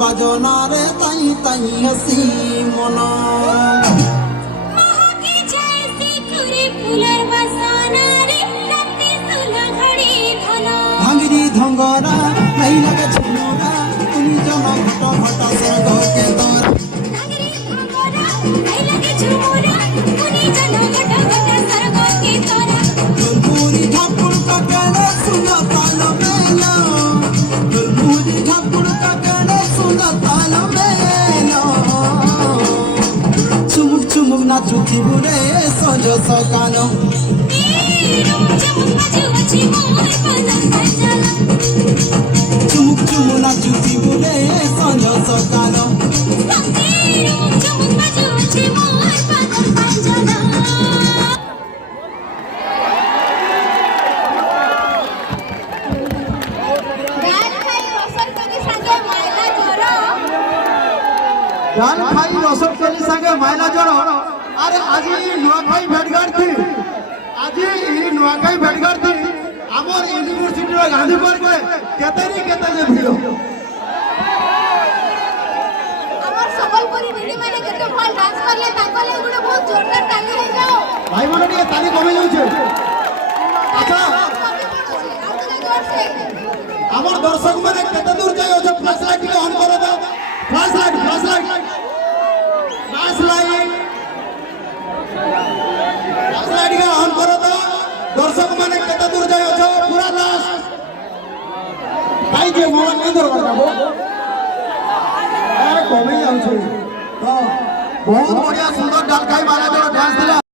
বাজনারে তাই তাই হাসি মন ভাঙিরি ধঙ্গরা নাই লাগে ঝুমরা তুমি জমা ঘট ঘট স্বর্গ কে তোর দুলমুড়ি ঠাকুর কাকেরে শুনো তাল মেলো দুলমুড়ি ঠাকুর কাকেরে শুনো তাল মেলো চুমুক চুমুক নাচুকি বুড়ে সজ সকানো চুমুক চুমুক নাচুকি বুড়ে সজ সকানো ডাল খাই রসদ তেলি সাথে মাইলা জড় আরে আজি নুয়াখাই ভেটঘাট থি আজি এই নুয়াখাই ভেটঘাট থি আমার ইউনিভার্সিটির গান্ধী পার্কে কেতেরি কেতে যে ভিড় আমার সম্বলপুরি দিদি মানে কেতে ভাল ডান্স করলে তাকো লাগে গুড়ে বহুত জোরদার তালি হই যাও ভাই মানে টিকে তালি কমে যাচ্ছে আচ্ছা আমার দর্শক মানে কেতে দূর যাই আছে ফ্ল্যাশ লাইট টিকে অন করে দাও flash light flash light flash light flash light K on করে দাও দর্শক মানে কেতে দূর যাই আছে পুরা দাস ভাই যে মোবাইল নাই ধরবা যাবো কমে যাচ্ছে তো বহুত বড়িয়া সুন্দর ডাল খাই মারা জোর ডান্স দিলা